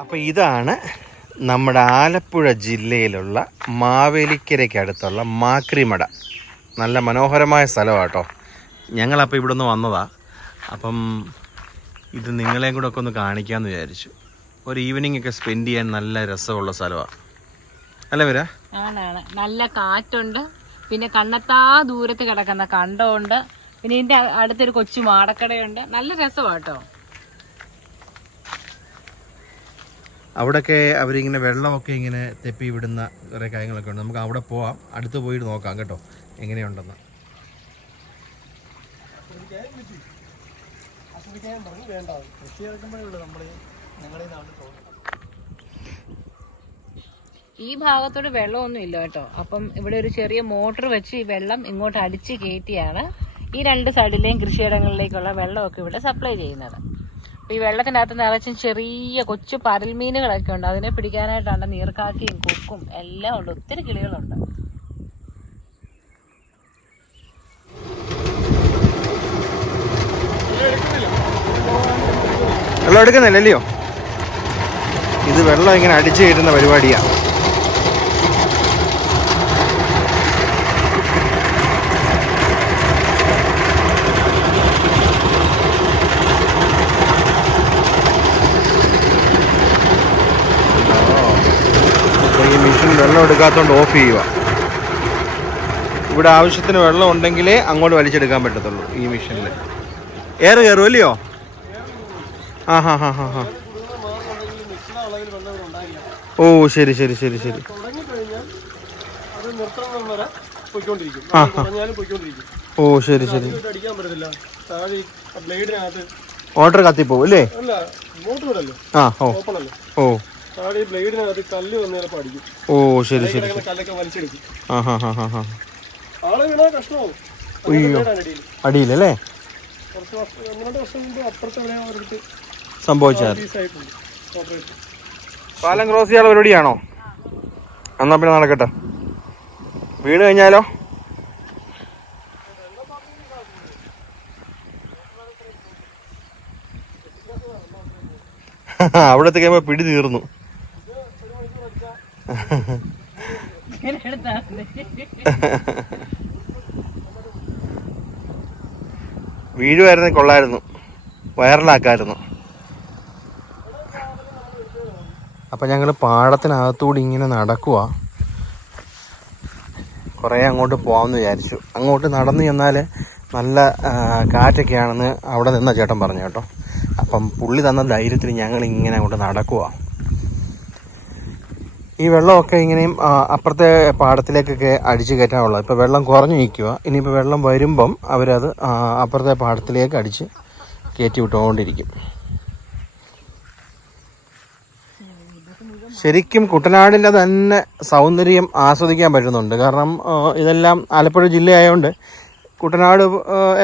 അപ്പോൾ ഇതാണ് നമ്മുടെ ആലപ്പുഴ ജില്ലയിലുള്ള മാവേലിക്കരയ്ക്കടുത്തുള്ള മാക്രിമട. നല്ല മനോഹരമായ സ്ഥലമാണ് കേട്ടോ. ഞങ്ങളപ്പോൾ ഇവിടെ നിന്ന് വന്നതാണ്. അപ്പം ഇത് നിങ്ങളെയും കൂടെ ഒക്കെ ഒന്ന് കാണിക്കാമെന്ന് വിചാരിച്ചു. ഒരു ഈവനിങ് ഒക്കെ സ്പെൻഡ് ചെയ്യാൻ നല്ല രസമുള്ള സ്ഥലമാണ് അല്ലേ വരാ? ആണ്. നല്ല കാറ്റുണ്ട്, പിന്നെ കണ്ണത്താ ദൂരത്ത് കിടക്കുന്ന കണ്ടമുണ്ട്, പിന്നെ ഇതിന്റെ അടുത്തൊരു കൊച്ചു മാടക്കടയുണ്ട്. നല്ല രസമാണ് കേട്ടോ. അവിടെയൊക്കെ അവരിങ്ങനെ വെള്ളമൊക്കെ ഇങ്ങനെ തെപ്പി വിടുന്ന കുറേ കാര്യങ്ങളൊക്കെ ഉണ്ട്. നമുക്ക് അവിടെ പോവാം, അടുത്ത് പോയിട്ട് നോക്കാം കേട്ടോ എങ്ങനെയുണ്ടെന്ന്. ഈ ഭാഗത്തോട് വെള്ളമൊന്നും ഇല്ല കേട്ടോ. അപ്പം ഇവിടെ ഒരു ചെറിയ മോട്ടർ വെച്ച് ഈ വെള്ളം ഇങ്ങോട്ട് അടിച്ച് കയറ്റിയാണ് ഈ രണ്ട് സൈഡിലെയും കൃഷിയിടങ്ങളിലേക്കുള്ള വെള്ളമൊക്കെ ഇവിടെ സപ്ലൈ ചെയ്യുന്നത്. അപ്പൊ ഈ വെള്ളത്തിനകത്ത് നിറച്ചും ചെറിയ കൊച്ചു പരൽമീനുകളൊക്കെ ഉണ്ട്. അതിനെ പിടിക്കാനായിട്ടാണ് നീർക്കാക്കിയും കൊക്കും എല്ലാം ഉണ്ട്. ഒത്തിരി കിളികളുണ്ട്. വെള്ളം എടുക്കുന്നില്ലല്ലോ. ഇത് വെള്ളം ഇങ്ങനെ അടിച്ചു കയറ്റുന്ന പരിപാടിയാണ്. ഈ മെഷീൻ വെള്ളം എടുക്കാത്തതുകൊണ്ട് ഓഫ് ചെയ്യുക. ഇവിടെ ആവശ്യത്തിന് വെള്ളം ഉണ്ടെങ്കിലേ അങ്ങോട്ട് വലിച്ചെടുക്കാൻ പറ്റത്തുള്ളൂ ഈ മെഷീനിൽ. എയർ കയറും അല്ലയോ? ആ ഹാ ഹാ ഹാ ഹാ. ഓ ശരി ശരി ശരി ശരി. ഓ ശരി ശരി. ഓർഡർ കത്തിപ്പോവും അല്ലേ? ആ ഓ ഓ ഓ ശരി ശരി. ആ ഹാ ഹാ ഹാ ഹാ. അയ്യോ അടിയിലല്ലേ സംഭവിച്ചാൽ? പാലം ക്രോസ് ചെയ്യാനുള്ള പരിപാടിയാണോ? എന്നാ പിന്നെ നടക്കട്ടെ. വീട് കഴിഞ്ഞാലോ? അവിടത്തെ കഴിയുമ്പോ പിടി തീർന്നു. വീഴുമായിരുന്നെ കൊള്ളായിരുന്നു, വൈറലാക്കായിരുന്നു. അപ്പം ഞങ്ങൾ പാടത്തിനകത്തൂടി ഇങ്ങനെ നടക്കുക. കുറേ അങ്ങോട്ട് പോകാമെന്ന് വിചാരിച്ചു. അങ്ങോട്ട് നടന്നു ചെന്നാൽ നല്ല കാറ്റൊക്കെയാണെന്ന് അവിടെ നിന്ന ചേട്ടൻ പറഞ്ഞു കേട്ടോ. അപ്പം പുള്ളി തന്ന ധൈര്യത്തിൽ ഞങ്ങൾ ഇങ്ങനെ അങ്ങോട്ട് നടക്കുക. ഈ വെള്ളമൊക്കെ ഇങ്ങനെയും അപ്പുറത്തെ പാടത്തിലേക്കൊക്കെ അടിച്ചു കയറ്റാനുള്ളത്. ഇപ്പോൾ വെള്ളം കുറഞ്ഞു നിൽക്കുക. ഇനിയിപ്പോൾ വെള്ളം വരുമ്പം അവരത് അപ്പുറത്തെ പാടത്തിലേക്ക് അടിച്ച് കയറ്റി വിട്ടുകൊണ്ടിരിക്കും. ശരിക്കും കുട്ടനാടിൻ്റെ തന്നെ സൗന്ദര്യം ആസ്വദിക്കാൻ പറ്റുന്നുണ്ട്. കാരണം ഇതെല്ലാം ആലപ്പുഴ ജില്ലയായതുകൊണ്ട് കുട്ടനാട്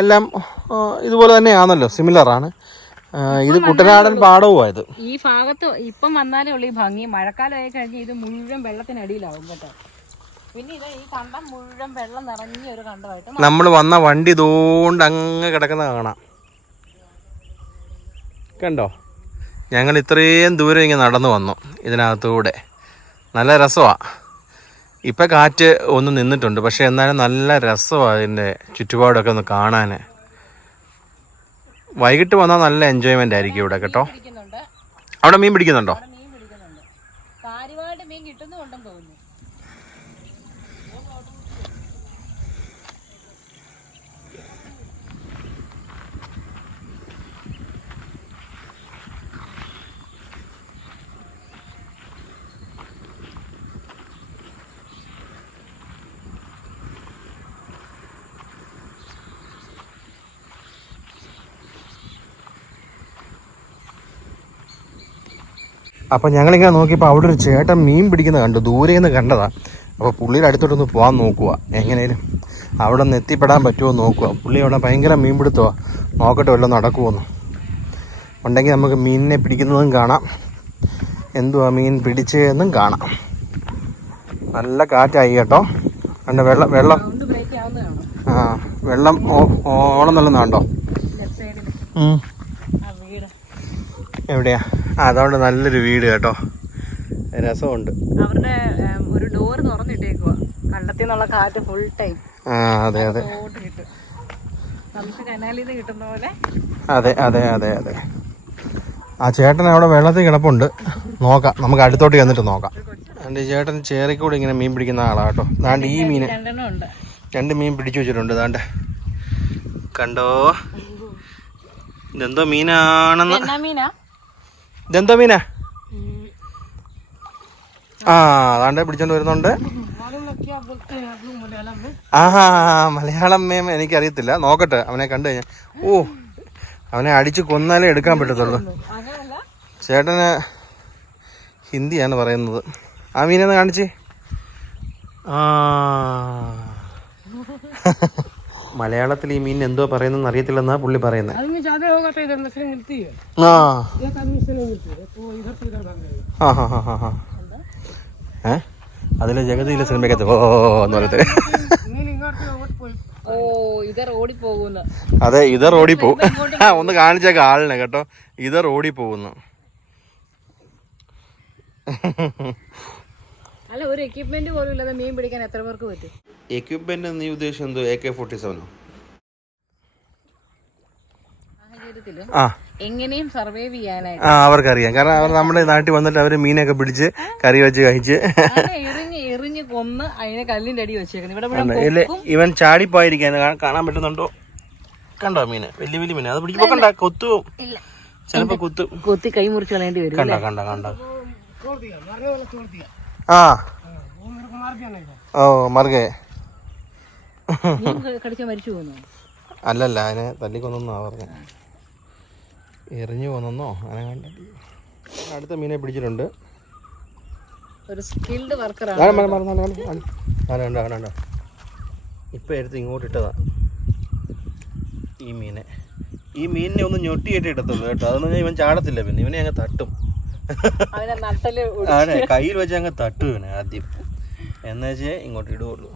എല്ലാം ഇതുപോലെ തന്നെയാണല്ലോ, സിമിലറാണ്. ഇത് കുട്ടനാടൻ പാടവുമായത്. ഈ ഭാഗത്ത് ഇപ്പം വന്നാലേ ഉള്ളൂ ഈ ഭംഗി. മഴക്കാലമായി കഴിഞ്ഞാൽ ഇത് മുഴുവൻ വെള്ളത്തിനടിയിലാവും കേട്ടോ. പിന്നെ ഇത് ഈ കണ്ടം മുഴുവൻ വെള്ളം നിറഞ്ഞ ഒരു കണ്ടമായിട്ട് നമ്മൾ വന്ന വണ്ടി ഇതുകൊണ്ട് അങ്ങ് കിടക്കുന്ന കാണാം. കണ്ടോ? ഞങ്ങൾ ഇത്രയും ദൂരം ഇങ്ങനെ നടന്നു വന്നു ഇതിനകത്തൂടെ. നല്ല രസമാണ്. ഇപ്പം കാറ്റ് ഒന്ന് നിന്നിട്ടുണ്ട്, പക്ഷെ എന്നാലും നല്ല രസമാണ് അതിൻ്റെ ചുറ്റുപാടൊക്കെ ഒന്ന് കാണാൻ. വൈകിട്ട് വന്നാൽ നല്ല എൻജോയ്മെൻ്റ് ആയിരിക്കും ഇവിടെ കേട്ടോ. അവിടെ മീൻ പിടിക്കുന്നുണ്ടോ? കാര്യമായിട്ട് മീൻ കിട്ടുന്നുണ്ടെന്ന് തോന്നുന്നു. അപ്പം ഞങ്ങളിങ്ങനെ നോക്കിയപ്പോൾ അവിടെ ഒരു ചേട്ടൻ മീൻ പിടിക്കുന്നത് കണ്ടു. ദൂരെ നിന്ന് കണ്ടതാണ്. അപ്പോൾ പുള്ളിയുടെ അടുത്തോട്ടൊന്ന് പോകാൻ നോക്കുക. എങ്ങനെയും അവിടെ നിന്ന് എത്തിപ്പെടാൻ പറ്റുമോ നോക്കുക. പുള്ളി അവിടെ ഭയങ്കര മീൻ പിടുത്തമാണ്. നോക്കട്ടെ വല്ലതും നടക്കുമോന്ന്. ഉണ്ടെങ്കിൽ നമുക്ക് മീനിനെ പിടിക്കുന്നതും കാണാം, എന്തുവാ മീൻ പിടിച്ചതെന്നും കാണാം. നല്ല കാറ്റായി കേട്ടോ. കണ്ട വെള്ളം വെള്ളം വെള്ളം ഓളം നല്ലെന്നാണ്ടോ? എവിടെയാ? അതുകൊണ്ട് നല്ലൊരു വീട് കേട്ടോ, രസമുണ്ട്. അവരുടെ ഒരു ഡോർ തുറന്നിട്ടേക്കുവാ, കണ്ടത്തിൽ നിന്നുള്ള കാറ്റ് ഫുൾ ടൈം. അതെ അതെ, കിട്ടും നമുക്ക് കനാലിൽ നിന്ന് കിട്ടുന്ന പോലെ. അതെ അതെ അതെ അതെ. ആ ചേട്ടൻ അവിടെ വെള്ളത്തിൽ കിടപ്പുണ്ട്, നോക്കാം, നമുക്ക് അടുത്തോട്ട് ചെന്നിട്ട് നോക്കാം. എൻ്റെ ചേട്ടൻ ചേറിക്കൂടെ ഇങ്ങനെ മീൻ പിടിക്കുന്ന ആളാണ് കേട്ടോ. ദാണ്ട് ഈ മീൻ 2 മീൻ പിടിച്ചു വെച്ചിട്ടുണ്ട്. ദാണ്ട് കണ്ടോ, ഇതെന്തോ മീനാണെന്ന്. ഇതെന്തോ മീനാ? അതാണ്ട് പിടിച്ചോണ്ട് വരുന്നുണ്ട്. മലയാളം മേം എനിക്കറിയത്തില്ല, നോക്കട്ടെ അവനെ കണ്ടു കഴിഞ്ഞാൽ. അവനെ അടിച്ച് കൊന്നാലേ എടുക്കാൻ പറ്റത്തുള്ളൂ. ചേട്ടന് ഹിന്ദിയാണ് പറയുന്നത്. ആ മീനെന്ന് കാണിച്ച്. മലയാളത്തിൽ ഈ മീൻ എന്തോ പറയുന്നെന്ന് അറിയത്തില്ലെന്നാ പുള്ളി പറയുന്നത്. അതിലെ ജഗതിയിലെ സിനിമയ്ക്കകത്ത് എന്ന് പറയത്തില്ല. അതെ, ഇതർ ഓടിപ്പോവും. ഒന്ന് കാണിച്ചേക്ക ആളിനെ കേട്ടോ, ഇതർ ഓടിപ്പോകുന്നു. അല്ല, ഒരു എക്യുപ്മെന്റ് പോലും ഇല്ലാതെ മീൻ പിടിക്കാൻ എത്ര പേർക്ക് പറ്റും? എക്യുപ്മെന്റ് നീ ഉദ്ദേശിച്ചത് എന്തോ? AK-47 എങ്ങനെയും സർവൈവ് ചെയ്യാനായിട്ട് അവർക്കറിയാം. കാരണം അവർ നമ്മുടെ നാട്ടിൽ വന്നിട്ട് അവര് മീനൊക്കെ പിടിച്ച് കറി വെച്ച് കഴിച്ച് എറിഞ്ഞ് കൊന്ന് അതിനെ കല്ലിന്റെ അടി വെച്ചേക്കുന്നത്. ഇവൻ ചാടിപ്പോയിരിക്കാൻ കാണാൻ പറ്റുന്നുണ്ടോ? കണ്ടോ മീന്? വലിയ വലിയ മീന്. അത് പിടിക്കുമ്പോ കണ്ട കൊത്തും, ചിലപ്പോ കൊത്തി കൈ മുറിച്ച് കളയേണ്ടി വരും. കണ്ട കണ്ട കണ്ട. മറുകെ കടിച്ച മരിച്ചു പോകുന്നു. അല്ലല്ല, അതിനെ തല്ലിക്കൊന്നാ പറഞ്ഞ, എറിഞ്ഞു പോന്നോ അങ്ങനെ കണ്ട. അടുത്ത മീനെ പിടിച്ചിട്ടുണ്ട്. ഒരു സ്കിൽഡ് വർക്കറാണ്. ഇപ്പൊ എടുത്ത് ഇങ്ങോട്ട് ഇട്ടതാ ഈ മീനിനെ ഒന്ന് ഞൊട്ടിയിട്ട് ഇടത്തുള്ളൂ കേട്ടോ. അതൊന്നും ഇവൻ ചാടത്തില്ല, പിന്നെ ഇവനെ അങ്ങ് തട്ടും. അതെ, കയ്യിൽ വെച്ച് അങ്ങ് തട്ടും ഇവനെ ആദ്യം, എന്നുവെച്ചേ ഇങ്ങോട്ട് ഇടുള്ളൂ.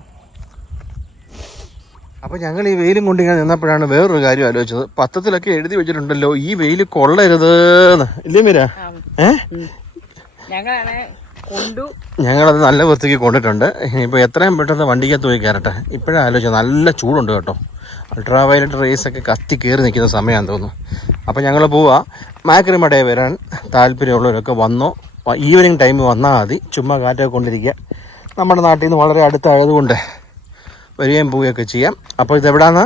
അപ്പോൾ ഞങ്ങൾ ഈ വെയിലും കൊണ്ട് ഇങ്ങനെ നിന്നപ്പോഴാണ് വേറൊരു കാര്യം ആലോചിച്ചത്. പത്രത്തിലൊക്കെ എഴുതി വെച്ചിട്ടുണ്ടല്ലോ ഈ വെയിൽ കൊള്ളരുതെന്ന്, ഇല്ലേ മീര? ഞങ്ങളത് നല്ല വൃത്തിക്ക് കൊണ്ടിട്ടുണ്ട്. ഇനിയിപ്പോൾ എത്രയും പെട്ടെന്ന് വണ്ടിക്കകത്ത് പോയി കയറട്ടെ. ഇപ്പോഴാണ് ആലോചിച്ചത്, നല്ല ചൂടുണ്ട് കേട്ടോ. അൾട്രാ വയലറ്റ് റേസൊക്കെ കത്തി കയറി നിൽക്കുന്ന സമയമാണെന്ന് തോന്നുന്നു. അപ്പോൾ ഞങ്ങൾ പോവാ. മാക്രിമട വരാൻ താല്പര്യമുള്ളവരൊക്കെ വന്നോ, ഈവനിങ് ടൈം വന്നാൽ മതി. ചുമ്മാ കാറ്റൊക്കെ കൊണ്ടിരിക്കുക. നമ്മുടെ നാട്ടിൽ നിന്ന് വളരെ അടുത്തായതുകൊണ്ട് വരികയും പോവുകയൊക്കെ ചെയ്യാം. അപ്പോൾ ഇതെവിടാന്ന്?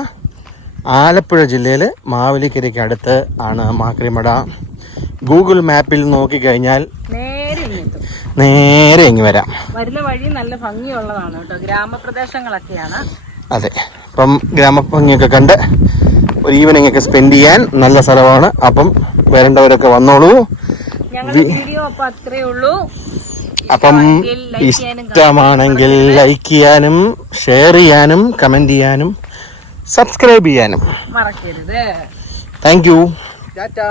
ആലപ്പുഴ ജില്ലയിൽ മാവേലിക്കരയ്ക്ക് അടുത്ത് ആണ് മാക്രിമട. ഗൂഗിൾ മാപ്പിൽ നോക്കിക്കഴിഞ്ഞാൽ നേരെ ഇങ്ങ് വരാം. വരുന്ന വഴി നല്ല ഭംഗിയുള്ളതാണ് കേട്ടോ, ഗ്രാമപ്രദേശങ്ങളൊക്കെയാണ്. അതെ, അപ്പം ഗ്രാമഭംഗിയൊക്കെ കണ്ട് ഒരു ഈവനിങ് ഒക്കെ സ്പെൻഡ് ചെയ്യാൻ നല്ല സ്ഥലമാണ്. അപ്പം വരേണ്ടവരൊക്കെ വന്നോളൂ. വീഡിയോ അപ്പം അത്രേ ഉള്ളൂ. അപ്പം ഇഷ്ടമാണെങ്കിൽ ലൈക്ക് ചെയ്യാനും ഷെയർ ചെയ്യാനും കമന്റ് ചെയ്യാനും സബ്സ്ക്രൈബ് ചെയ്യാനും മറക്കരുത്. Thank you. ടാറ്റാ.